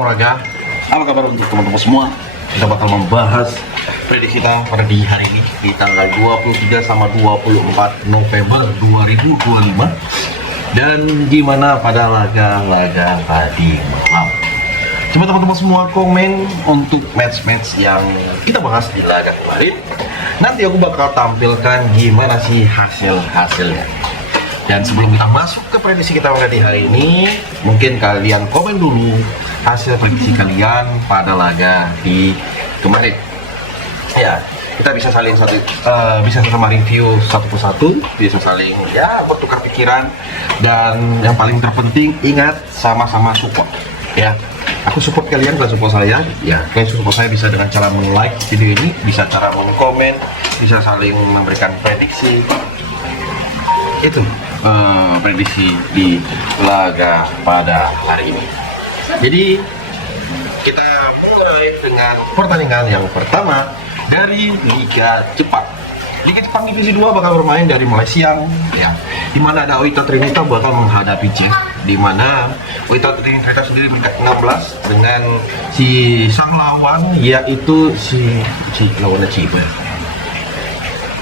Salam olahraga. Apa kabar untuk teman-teman semua? Kita bakal membahas prediksi kita pada di hari ini di tanggal 23 sama 24 November 2025. Dan gimana pada laga-laga tadi malam. Coba teman-teman semua komen untuk match-match yang kita bahas di laga kemarin. Nanti aku bakal tampilkan gimana sih hasil-hasilnya. Dan sebelum kita masuk ke prediksi kita pada di hari ini, mungkin kalian komen dulu hasil prediksi kalian pada laga di kemarin. Ya, kita bisa saling bisa sama review satu persatu, bisa saling ya bertukar pikiran, dan yang paling terpenting ingat sama-sama support. Ya, aku support kalian, kalian support saya. Ya, kalian support saya bisa dengan cara like video ini, bisa cara komen, bisa saling memberikan prediksi. Itu prediksi di laga pada hari ini. Jadi kita mulai dengan pertandingan yang pertama dari Liga Jepang. Liga Jepang Divisi 2 bakal bermain dari mulai siang, ya, di mana ada Oita Trinita bakal menghadapi Jeff, di mana Oita Trinita sendiri meningkat 16 dengan si sang lawan yaitu si lawannya Chiba.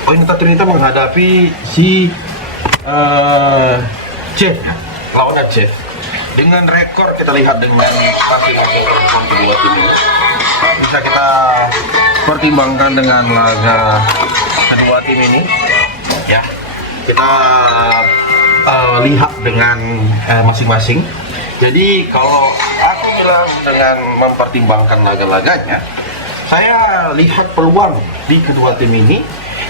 Oita Trinita menghadapi si Jeff, lawannya Jeff. Dengan rekor kita lihat dengan masing-masing kedua tim ini, bisa kita pertimbangkan dengan laga kedua tim ini. Ya, kita lihat dengan masing-masing. Jadi kalau aku bilang dengan mempertimbangkan laga-laganya, saya lihat peluang di kedua tim ini.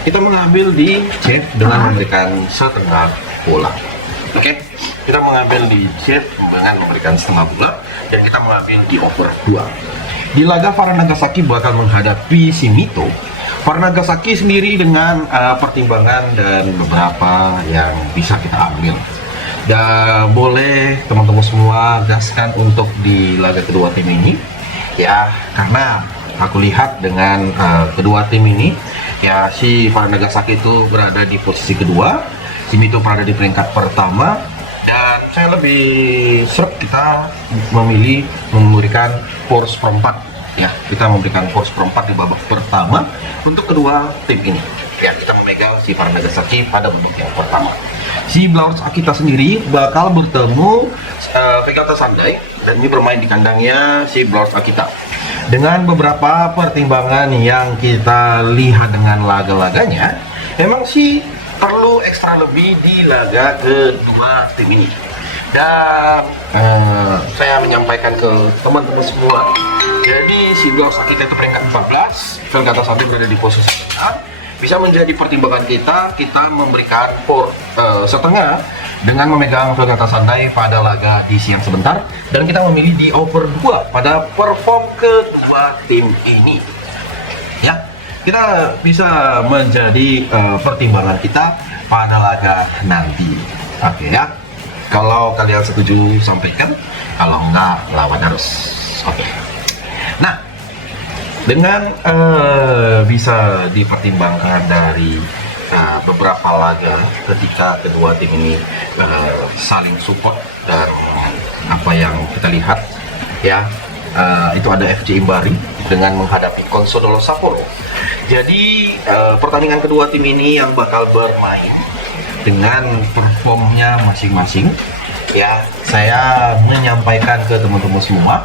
Kita mengambil di Jeff dengan memberikan setengah bola. Oke, kita mengambil di Jeff dengan memberikan setengah bola, dan kita mengambil di over 2. Di laga Fara Nagasaki bakal menghadapi Shimizu. Fara Nagasaki sendiri dengan pertimbangan dan beberapa yang bisa kita ambil. Dan boleh teman-teman semua gaskan untuk di laga kedua tim ini, ya, karena aku lihat dengan kedua tim ini, ya, si Fara Nagasaki itu berada di posisi kedua, Shimizu berada di peringkat pertama, dan saya lebih serap kita memilih memberikan force perempat. Ya, kita memberikan force perempat di babak pertama untuk kedua tim ini. Ya, kita memegang si Fara Nagasaki pada babak yang pertama. Si Blauers Akita sendiri bakal bertemu Vegeta Sandai, dan ini bermain di kandangnya si Blauers Akita. Dengan beberapa pertimbangan yang kita lihat dengan laga-laganya, memang sih perlu ekstra lebih di laga kedua tim ini. Dan saya menyampaikan ke teman-teman semua, jadi si Blauers Akita itu peringkat 14, Vegeta Sandai berada di posisi 4. Bisa menjadi pertimbangan kita memberikan setengah dengan memegang Vegeta Sandai pada laga di siang sebentar, dan kita memilih di over 2 pada perform kedua tim ini. Ya, kita bisa menjadi pertimbangan kita pada laga nanti. Oke ya, kalau kalian setuju sampaikan, kalau enggak lawan arus. Oke. Nah, dengan bisa dipertimbangkan dari beberapa laga ketika kedua tim ini saling support, dan apa yang kita lihat, ya, itu ada FC Imbari dengan menghadapi Consadole Sapporo. Jadi pertandingan kedua tim ini yang bakal bermain dengan performnya masing-masing. Ya, saya menyampaikan ke teman-teman semua,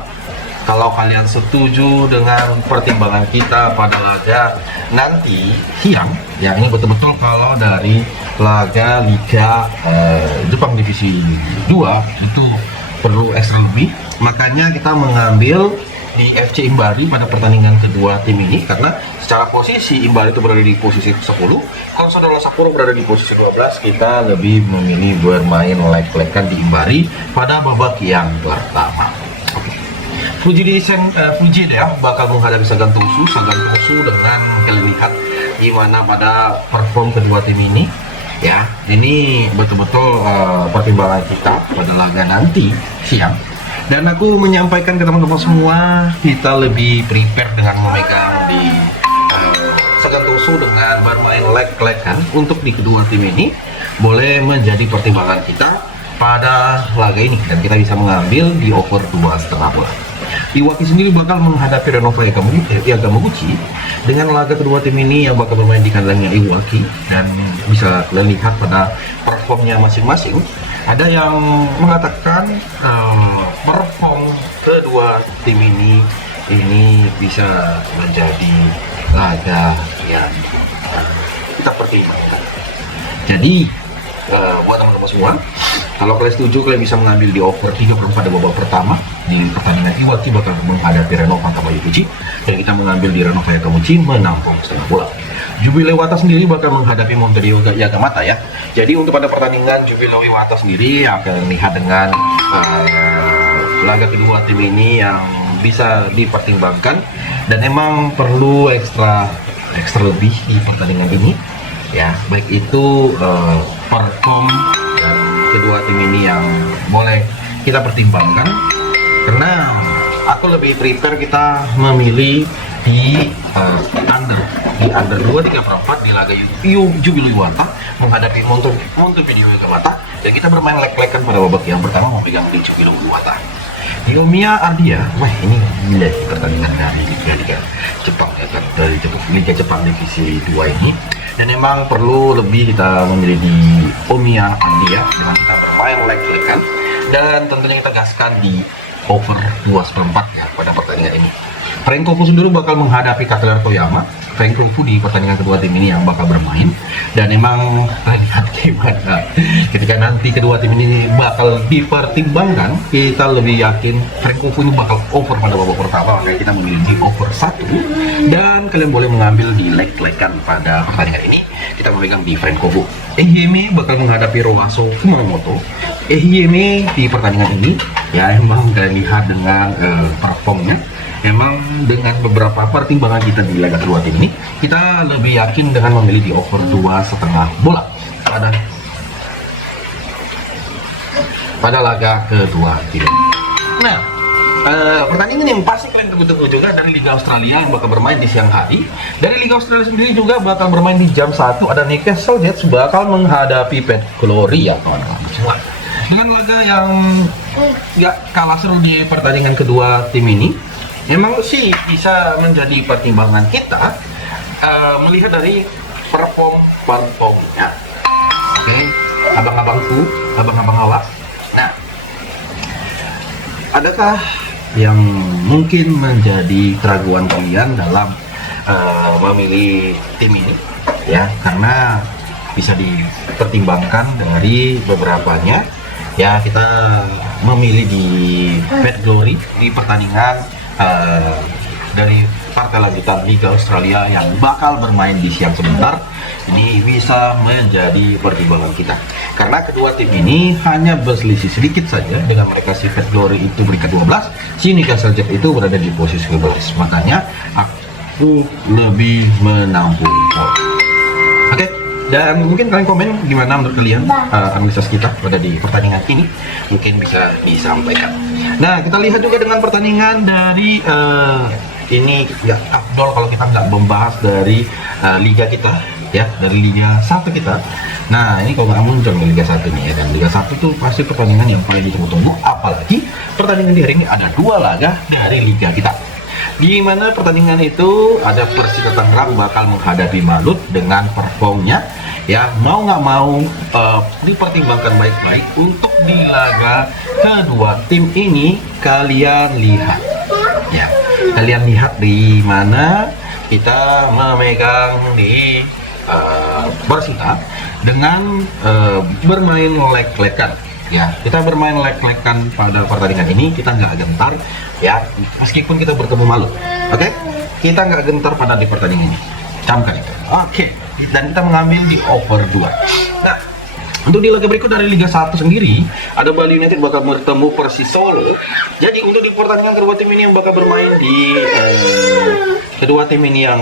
kalau kalian setuju dengan pertimbangan kita pada laga nanti siang, ya, ini betul-betul kalau dari laga Liga Jepang Divisi 2 itu perlu ekstra lebih, makanya kita mengambil di FC Imbari pada pertandingan kedua tim ini, karena secara posisi Imbari itu berada di posisi 10, Consadole Sapporo berada di posisi 12. Kita lebih memilih bermain like-lekan di Imbari pada babak yang pertama. Fuji ya bakal menghadapi Sagan Tosu dengan melihat gimana pada perform kedua tim ini. Ya, ini betul-betul pertimbangan kita pada laga nanti siang. Dan aku menyampaikan ke teman-teman semua, kita lebih prepare dengan memegang di Sagan Tosu dengan bermain like-lekan untuk di kedua tim ini, boleh menjadi pertimbangan kita pada laga ini, dan kita bisa mengambil di over 2,5 bola. Iwaki sendiri bakal menghadapi Renova Yamaguchi. Dengan laga kedua tim ini yang bakal bermain di kandangnya Iwaki, dan bisa kalian lihat pada performnya masing-masing. Ada yang mengatakan perform kedua tim ini bisa menjadi laga yang kita pertimbangkan. Jadi buat teman-teman semua, kalau kalian setuju, kalian bisa mengambil di over 3/4 di babak pertama di pertandingan Iwaki bakal menghadapi Renova Yamaguchi, dan kita mengambil di Renova Yamaguchi menampung setengah bola. Jubilee Wata sendiri bakal menghadapi Monterio Yagamata ya. Jadi untuk pada pertandingan Jubilee Wata sendiri akan lihat dengan laga kedua tim ini yang bisa dipertimbangkan, dan emang perlu ekstra lebih di pertandingan ini ya, baik itu perform dan kedua tim ini yang boleh kita pertimbangkan, karena aku lebih prepare kita memilih di under 2/3/4 di laga Jubilee Wata menghadapi Montevideo Yagamata, dan kita bermain leg-legan pada babak yang pertama memegang di Jubilee Wata. Yomiya Ardia, wah ini gila pertandingan dari Liga Jepang ya kan, dari Liga Jepang Divisi 2 ini, dan memang perlu lebih kita memilih di Yomiya Ardia dengan kita bermain leg-legan, dan tentunya kita gaskan di over 2/4 ya pada pertandingan ini. Frankofu sendiri bakal menghadapi Kateler Toyama. Frankofu di pertandingan kedua tim ini yang bakal bermain, dan emang lihat gimana ketika nanti kedua tim ini bakal dipertimbangkan, kita lebih yakin Frankofu ini bakal over pada babak pertama, makanya kita memilih di over 1, dan kalian boleh mengambil di leg-legan pada pertandingan ini. Kita memegang di Frankofu. Ehime bakal menghadapi Roaso Kumamoto. Ehime di pertandingan ini ya emang kalian lihat dengan performnya, emang dengan beberapa pertimbangan kita di laga kedua tim ini, kita lebih yakin dengan memilih di over 2,5 bola pada laga kedua tim. Nah, pertandingan yang pasti kalian tunggu-tunggu juga dari Liga Australia yang bakal bermain di siang hari. Dari Liga Australia sendiri juga bakal bermain di jam 1, ada Newcastle Jets bakal menghadapi Perth Glory ya kawan-kawan semua. Dengan laga yang gak kalah seru di pertandingan kedua tim ini, memang sih bisa menjadi pertimbangan kita melihat dari performnya. Oke, abang-abangku, abang-abang awas. Nah, adakah yang mungkin menjadi keraguan kalian dalam memilih tim ini? Ya, karena bisa dipertimbangkan dari beberapanya. Ya, kita memilih di Perth Glory di pertandingan dari partai lanjutan Liga Australia yang bakal bermain di siang sebentar. Ini bisa menjadi pertimbangan kita, karena kedua tim ini hanya berselisih sedikit saja, dengan mereka si Perth Glory itu peringkat 12, si Newcastle Jets itu berada di posisi ke-12. Makanya aku lebih menampung poin. Oke, dan mungkin kalian komen gimana menurut kalian analisis kita pada di pertandingan ini, mungkin bisa disampaikan. Nah, kita lihat juga dengan pertandingan dari ini ya Abdul, kalau kita nggak membahas dari liga kita ya, dari Liga 1 kita. Nah, ini kalau nggak muncul di Liga 1 nih ya, dan Liga 1 itu pasti pertandingan yang paling ditunggu-tunggu, apalagi pertandingan di hari ini ada 2 laga dari liga kita, di mana pertandingan itu ada Persita Tangerang bakal menghadapi Malut. Dengan performnya ya, mau nggak mau dipertimbangkan baik-baik untuk di laga kedua tim ini. Kalian lihat ya, kalian lihat di mana kita memegang di Persita dengan bermain leg-legan ya. Kita bermain leg-legan pada pertandingan ini, kita nggak gentar ya, meskipun kita bertemu Malut. Oke, kita nggak gentar pada di pertandingan ini, camkan itu. Oke, dan kita mengambil di over 2. Nah, untuk di laga berikut dari Liga 1 sendiri, ada Bali United bakal bertemu Persis Solo. Jadi untuk di pertandingan kedua tim ini yang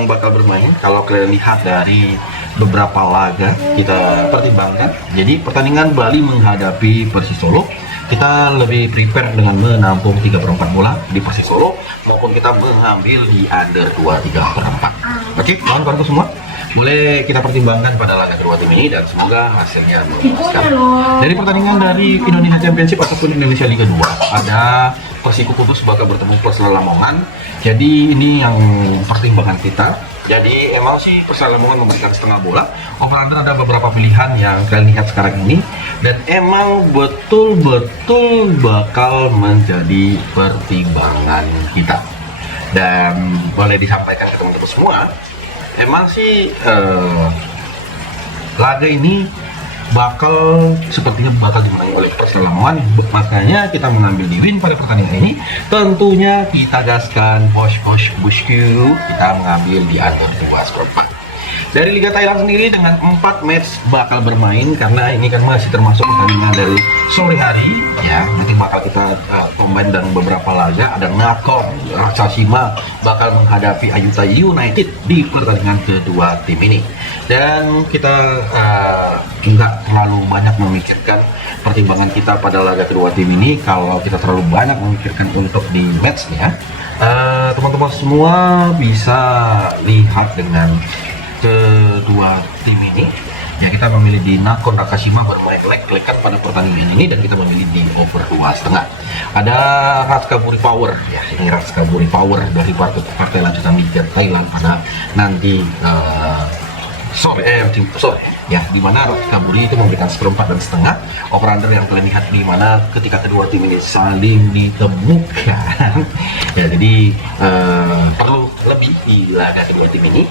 bakal bermain kalau kalian lihat dari beberapa laga kita pertimbangkan. Jadi pertandingan Bali menghadapi Persis Solo, kita lebih prepare dengan menampung 3/4 bola di Persis Solo maupun kita mengambil di under 23/4. Oke, kawan-kawanku semua, boleh kita pertimbangkan pada laga kedua tim ini dan semoga hasilnya memuaskan. Dari pertandingan dari Indonesia Championship ataupun Indonesia Liga 2 ada Persiko Kudus bakal bertemu Persela Lamongan. Jadi ini yang pertimbangan kita. Jadi emang sih Persela Lamongan memberikan setengah bola. Operator ada beberapa pilihan yang kalian lihat sekarang ini dan emang betul-betul bakal menjadi pertimbangan kita. Dan boleh disampaikan ke teman-teman semua, emang sih laga ini sepertinya bakal dimenangi oleh Persela Lamongan, makanya kita mengambil di win pada pertandingan ini. Tentunya kita gaskan bosku, kita mengambil di under 2/4. Dari Liga Thailand sendiri dengan 4 match bakal bermain, karena ini kan masih termasuk pertandingan dari sore hari ya. Nanti bakal kita combine dan beberapa laga. Ada Nakhon Ratchasima bakal menghadapi Ayutthaya United di pertandingan kedua tim ini. Dan kita nggak terlalu banyak memikirkan pertimbangan kita pada laga kedua tim ini. Kalau kita terlalu banyak memikirkan untuk di matchnya, teman-teman semua bisa lihat dengan kedua tim ini ya. Kita memilih di Nakhon Ratchasima bermain leg-legan pada pertandingan ini dan kita memilih di over 2,5. Ada Ratchaburi Power ya, ini Ratchaburi Power dari partai lanjutan Liga Thailand pada nanti sore ya, di mana Ratchaburi itu memberikan 1/4 dan setengah. Operator yang kalian lihat di mana ketika kedua tim ini saling ditemukan ya, jadi perlu lebih di laga kedua tim ini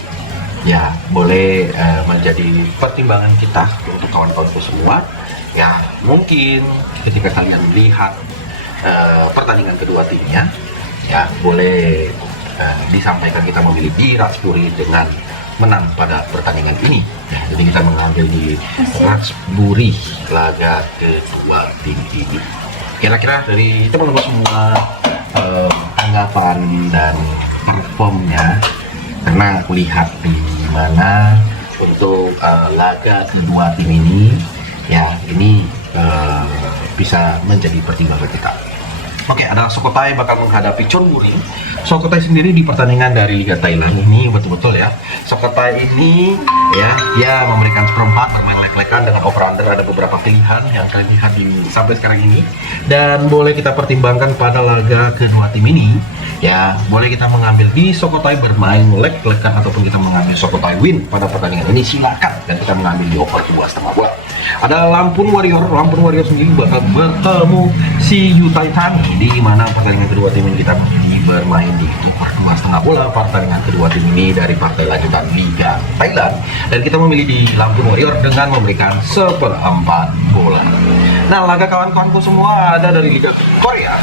ya. Boleh menjadi pertimbangan kita untuk kawan-kawanku semua ya. Mungkin ketika kalian lihat pertandingan kedua timnya ya, boleh disampaikan kita memilih di Ratchaburi dengan menang pada pertandingan ini ya. Jadi kita mengambil di Ratchaburi laga kedua tim ini. Kira-kira dari teman-teman semua tanggapan dan performnya, karena aku lihat di mana untuk laga kedua tim ini ya, ini bisa menjadi pertimbangan kita. Oke, ada Sukhothai bakal menghadapi Chonburi. Sukhothai sendiri di pertandingan dari Liga Thailand ini betul-betul ya, Sukhothai ini ya, dia memberikan 1/4 bermain leg-legan dengan over-under. Ada beberapa pilihan yang kalian lihat sampai sekarang ini dan boleh kita pertimbangkan pada laga kedua tim ini ya. Boleh kita mengambil di Sukhothai bermain leg-legan ataupun kita mengambil Sukhothai win pada pertandingan ini, silakan. Dan kita mengambil di over 2,5 bola. Ada Lampung Warrior sendiri bakal bertemu si Yuthai, di mana pertandingan kedua tim ini kita memilih bermain di over 2,5 bola. Pertandingan kedua tim ini dari partai lanjutan Liga Thailand dan kita memilih di Lampung Warrior dengan memberikan 1/4 bola. Nah, laga kawan-kawanku semua ada dari Liga Korea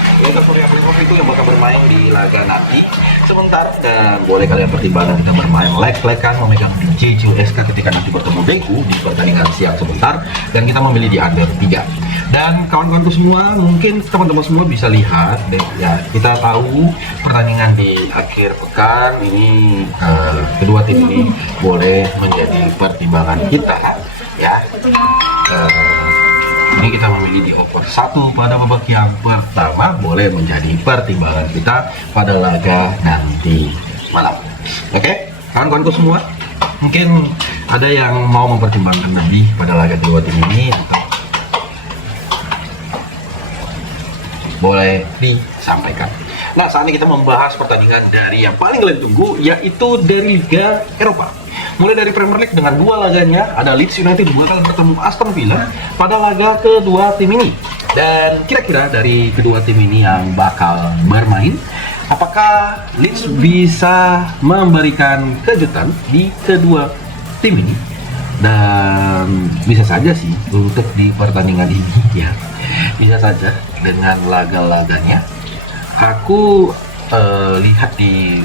Playoff itu yang bakal bermain di laga nanti sebentar, dan boleh kalian pertimbangkan kita bermain leg-legan memegang di Jeju SK ketika nanti bertemu Daegu di pertandingan siang sebentar, dan kita memilih di under 3. Dan kawan-kawanku semua, mungkin teman-teman semua bisa lihat deh ya, kita tahu pertandingan di akhir pekan ini kedua tim ini boleh menjadi pertimbangan kita ya. Ini kita memilih di over 1 pada babak yang pertama, boleh menjadi pertimbangan kita pada laga nanti malam. Oke, kawan-kawanku semua, mungkin ada yang mau mempertimbangkan lebih pada laga kedua tim ini, atau boleh disampaikan. Nah, saat ini kita membahas pertandingan dari yang paling kalian tunggu, yaitu dari Liga Eropa. Mulai dari Premier League dengan 2 laganya, ada Leeds United bakal bertemu Aston Villa pada laga kedua tim ini. Dan kira-kira dari kedua tim ini yang bakal bermain, apakah Leeds bisa memberikan kejutan di kedua tim ini? Dan bisa saja sih untuk di pertandingan ini ya, bisa saja dengan laga-laganya. Aku lihat di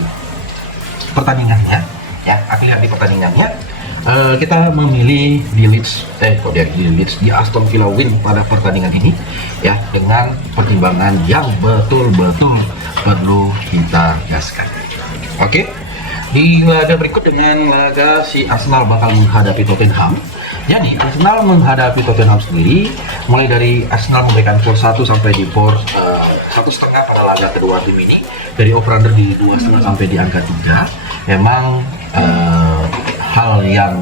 pertandingannya ya, kita memilih di Leeds di Aston Villa win pada pertandingan ini ya, dengan pertimbangan yang betul-betul perlu kita gaskan. Oke, Di laga berikut dengan laga si Arsenal bakal menghadapi Tottenham. Jadi Arsenal menghadapi Tottenham sendiri, mulai dari Arsenal memberikan skor 1 sampai di skor 1,5 pada laga kedua tim ini, dari over under di 2,5 sampai di angka 3. Memang hal yang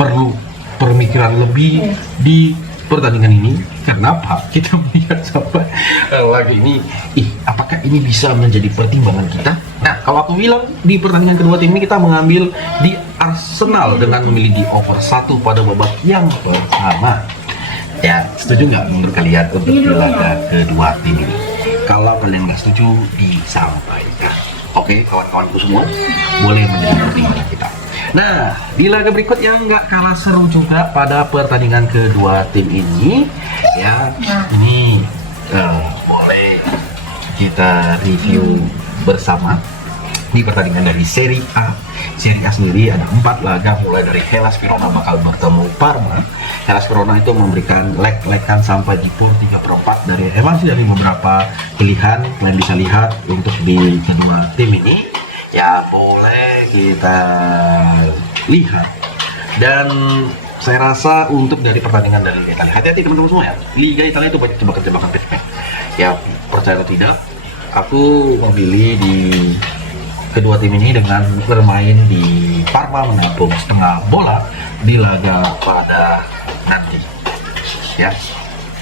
perlu pemikiran lebih di pertandingan ini. Kenapa kita melihat sampai lagi ini, apakah ini bisa menjadi pertimbangan kita? Nah, kalau aku bilang di pertandingan kedua tim ini kita mengambil di Arsenal dengan memilih di over 1 pada babak yang pertama. Ya, setuju nggak menurut kalian untuk di laga kedua tim ini? Kalau kalian nggak setuju, disampaikan. Oke, kawan-kawanku semua, boleh menjadi pertimbangan kita. Nah, di laga berikut yang nggak kalah seru juga pada pertandingan kedua tim ini, ya, ini boleh kita review bersama di pertandingan dari Serie A. Serie A sendiri ada 4 laga, mulai dari Hellas Verona bakal bertemu Parma. Hellas Verona itu memberikan leg-legan sampai di skor 3/4 dari dari beberapa pilihan kalian bisa lihat untuk di kedua tim ini. Ya, boleh kita lihat. Dan saya rasa untuk dari pertandingan dari Liga Italia, hati-hati teman-teman semua ya, Liga Italia itu banyak jebakan-jebakan PSP. Ya, percaya atau tidak, aku memilih di kedua tim ini dengan bermain di Parma menabung setengah bola di laga pada nanti. Ya,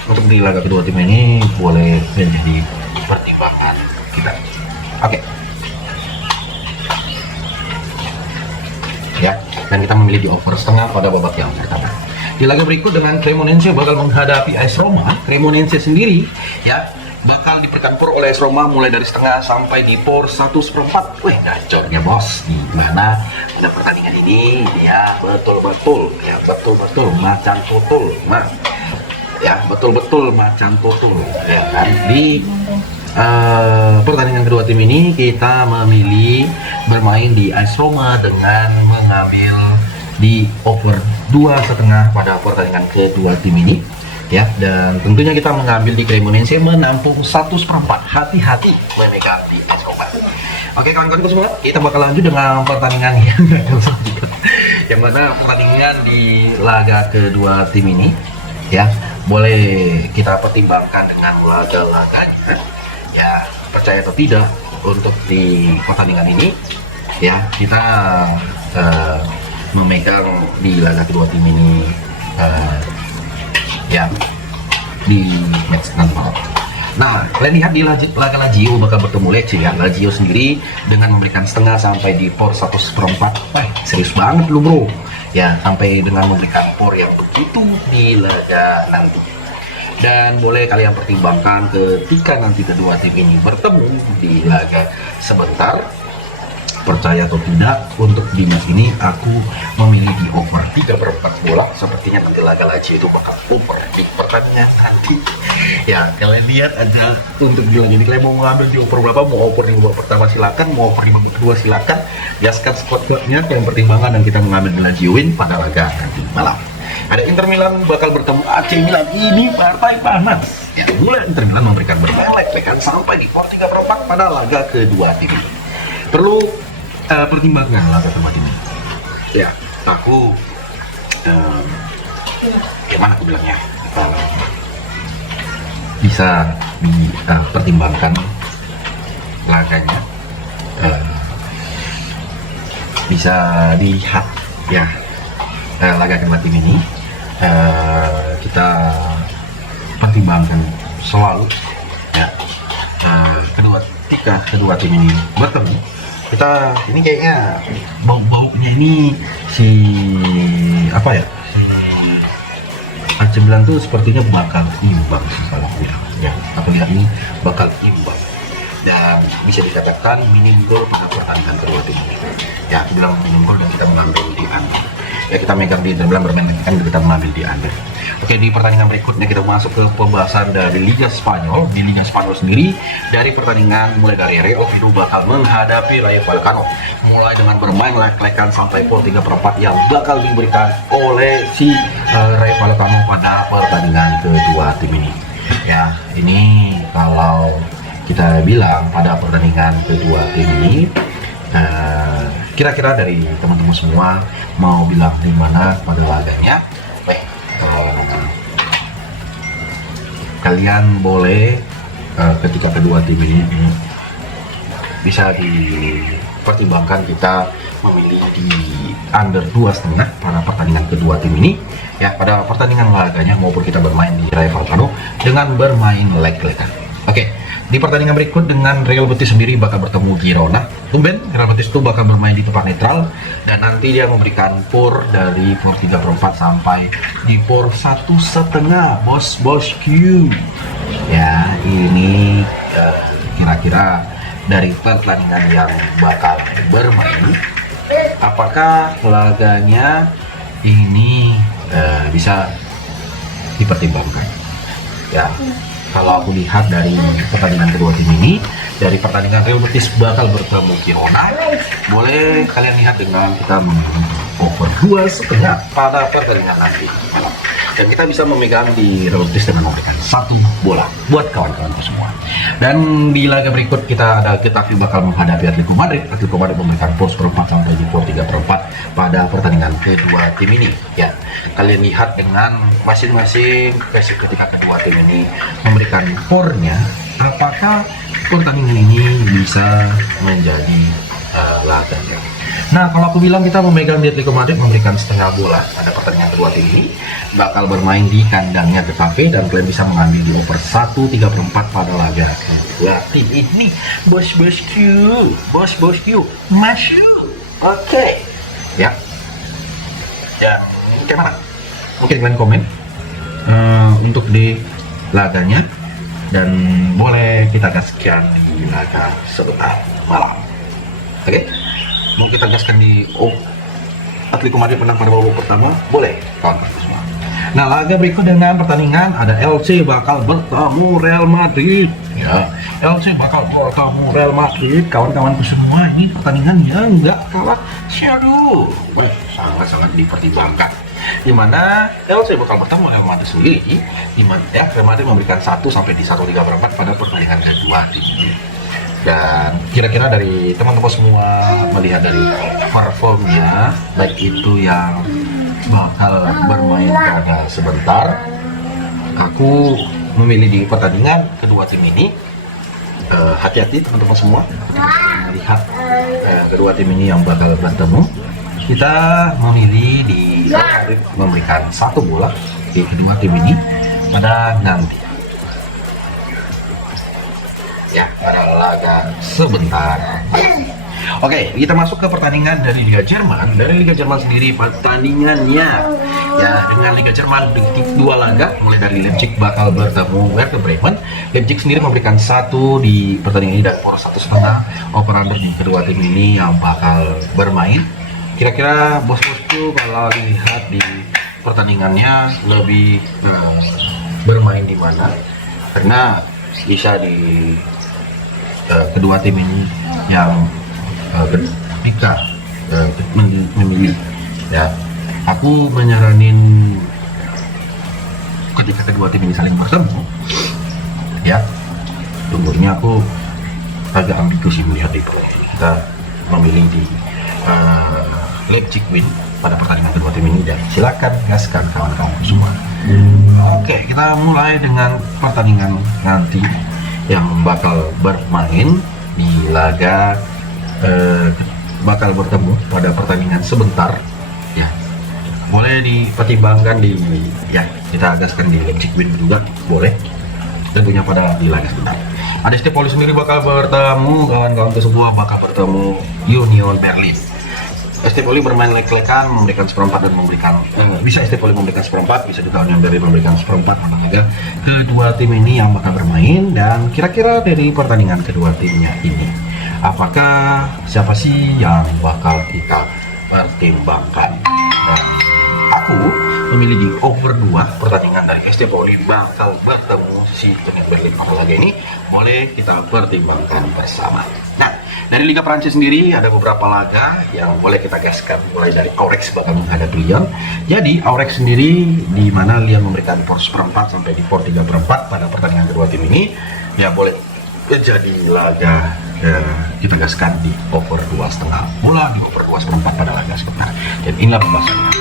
untuk di laga kedua tim ini boleh menjadi pertimbangan kita. Oke. Ya, dan kita memilih di over setengah pada babak yang pertama. Di laga berikut dengan Cremonense bakal menghadapi AS Roma. Cremonense sendiri ya bakal diperkanpur oleh AS Roma mulai dari setengah sampai di skor 1/4. Wih, gacornya bos. Di mana pada pertandingan ini ya betul-betul macan tutul. Nah, ya betul-betul macan tutul ya kan. Di pertandingan kedua tim ini kita memilih bermain di AS Roma dengan mengambil di over 2,5 pada pertandingan kedua tim ini ya, dan tentunya kita mengambil di Cremonense menampung 1/4. Hati-hati memegang di AS Roma. Oke kawan-kawanku semua, kita bakal lanjut dengan pertandingan yang selanjutnya, yang mana pertandingan di laga kedua tim ini ya boleh kita pertimbangkan dengan laga-laganya. Ya, percaya atau tidak, untuk di pertandingan ini ya kita memegang di laga kedua tim ini ya di match nanti malam. Nah, kalian lihat di laga Lazio bakal bertemu Lecce ya. Lazio sendiri dengan memberikan setengah sampai di skor 1/4. Serius banget lu bro ya, sampai dengan memberikan skor yang begitu di laga nanti. Dan boleh kalian pertimbangkan ketika nanti kedua tim ini bertemu di laga sebentar. Percaya atau tidak, untuk di match ini aku memilih di over 3/4 bola. Sepertinya nanti laga Lazio itu bakal over di pertandingan nanti. Ya, kalian lihat aja untuk di laga ini, kalian mau mengambil di over berapa, mau over di babak pertama silakan, mau over di babak kedua silakan. Biaskan squad-squadnya kalian pertimbangan dan kita mengambil di Lazio win pada laga nanti malam. Ada Inter Milan bakal bertemu AC Milan. Ini partai panas. Ya, mulai Inter Milan memberikan bermain leg-legan sampai di skor 3/4 pada laga kedua tim ini. Perlu pertimbangan laga kedua tim ini. Ya, aku gimana aku bilangnya, bisa dipertimbangkan laganya, bisa dilihat ya laga kedua tim ini. Kita pertimbangkan selalu ya ketika kedua tim ini bertemu, kita ini kayaknya bau-baunya ini si apa ya, AC Milan tuh sepertinya bakal imbang sih kalau aku bilang ya. Aku lihat ini bakal imbang dan bisa dikatakan minim gol pada pertandingan kedua tim ini ya. Aku bilang minim gol dan kita mengambil di under ya, kita megang di Inter Milan bermain kan, kita mengambil di under. Oke, di pertandingan berikutnya kita masuk ke pembahasan dari Liga Spanyol. Di Liga Spanyol sendiri, dari pertandingan mulai dari Real Oviedo bakal menghadapi Rayo Vallecano, mulai dengan bermain leg-legan sampai skor 3/4 yang bakal diberikan oleh si Rayo Vallecano pada pertandingan kedua tim ini. Ya, ini kalau kita bilang pada pertandingan kedua tim ini kira-kira dari teman-teman semua mau bilang di mana pada laganya. Baik, kalian boleh ketika kedua tim ini bisa dipertimbangkan kita memilih di under 2,5 pada pertandingan kedua tim ini ya, pada pertandingan laganya maupun kita bermain di Raya Vallecano dengan bermain leg-legan. Oke, di pertandingan berikut dengan Real Betis sendiri bakal bertemu Girona. Tumben Real Betis itu bakal bermain di tempat netral dan nanti dia memberikan POR dari POR 3/4 sampai di POR 1,5 bosku ya. Ini kira-kira dari pertandingan yang bakal bermain, apakah laganya ini bisa dipertimbangkan ya. Kalau aku lihat dari pertandingan kedua tim ini, dari pertandingan Real Betis bakal bertemu Girona, boleh kalian lihat dengan kita over 2,5 pada pertandingan nanti malam. Dan kita bisa memegang di Real Betis dengan memberikan 1 bola buat kawan-kawan semua. Dan di laga berikut kita ada Getafe bakal menghadapi Atletico Madrid. Atletico Madrid memberikan POR 1/4 sampai di POR 3/4 pada pertandingan kedua tim ini ya. Kalian lihat dengan masing-masing ketika kedua tim ini memberikan POR-nya, apakah pertandingan ini bisa menjadi laganya. Nah, kalau aku bilang kita memegang di Atletico Madrid memberikan setengah bola pada pertandingan kedua tim ini, bakal bermain di kandangnya Getafe dan kalian bisa mengambil di over 1/3 pada laga kedua tim ini. Bos-bosku, masuk. Oke. Ya. Dan gimana? Mungkin kalian komen untuk di laganya dan boleh kita gaskan di laga sebentar malam. Oke. Mau kita gaskan di Atletico Madrid menang pada babak pertama, boleh kawan-kawan semua. Nah, laga berikut dengan pertandingan ada LC bakal bertemu Real Madrid ya. LC bakal bertemu Real Madrid, kawan-kawanku semua. Ini pertandingan yang nggak kalah seru, sangat-sangat dipertimbangkan. Dimana LC bakal bertemu Real Madrid sendiri, dimana ya Real Madrid memberikan 1 sampai di 1/3 pada pertandingan kedua tim ini. Dan kira-kira dari teman-teman semua melihat dari performnya, baik itu yang bakal bermain pada sebentar, aku memilih di pertandingan kedua tim ini. Hati-hati teman-teman semua melihat kedua tim ini yang bakal bertemu. Kita memilih di memberikan 1 bola di kedua tim ini pada nanti ya, pada laga sebentar. Oke, kita masuk ke pertandingan dari Liga Jerman. Dari Liga Jerman sendiri pertandingannya ya, dengan Liga Jerman di 2 laga, mulai dari Leipzig bakal bertemu Werder Bremen. Leipzig sendiri memberikan 1 di pertandingan ini dan POR 1,5 over-under di kedua tim ini yang bakal bermain. Kira-kira bos-bosku kalau lihat di pertandingannya lebih bermain di mana? Karena bisa di kedua tim ini yang ketika memilih ya, aku menyaranin ketika kedua tim ini saling bertemu ya, tentunya aku agak ambigu sih melihat itu. Kita memilih di Leipzig win pada pertandingan kedua tim ini, dan silakan gaskan kawan-kawan semua. Oke, kita mulai dengan pertandingan nanti yang bakal bermain di laga bakal bertemu pada pertandingan sebentar ya. Boleh dipertimbangkan di ya, kita gaskan di Leipzig win juga boleh, tentunya pada di laga sebentar. Ada Stepoli sendiri bakal bertemu kawan-kawan semua, bakal bertemu Union Berlin. Stepoli bermain leg-legan, memberikan 1/4 dan memberikan bisa Stepoli memberikan 1/4, bisa juga Union Berlin memberikan 1/4 pada kedua tim ini yang bakal bermain. Dan kira-kira dari pertandingan kedua timnya ini, apakah siapa sih yang bakal kita pertimbangkan? Dan aku memilih di over 2 pertandingan dari Stepoli bakal bertemu si Union Berlin pada laga ini, boleh kita pertimbangkan bersama. Nah, dari Liga Prancis sendiri ada beberapa laga yang boleh kita gaskan, mulai dari Aurex bakal menghadapi Lyon. Jadi Aurex sendiri di mana Lyon memberikan POR 1/4 sampai di POR 3/4 pada pertandingan kedua tim ini, ya boleh menjadi laga kita gaskan di over 2,5 bulan, over 2,4 pada laga sebentar. Dan inilah pembahasannya.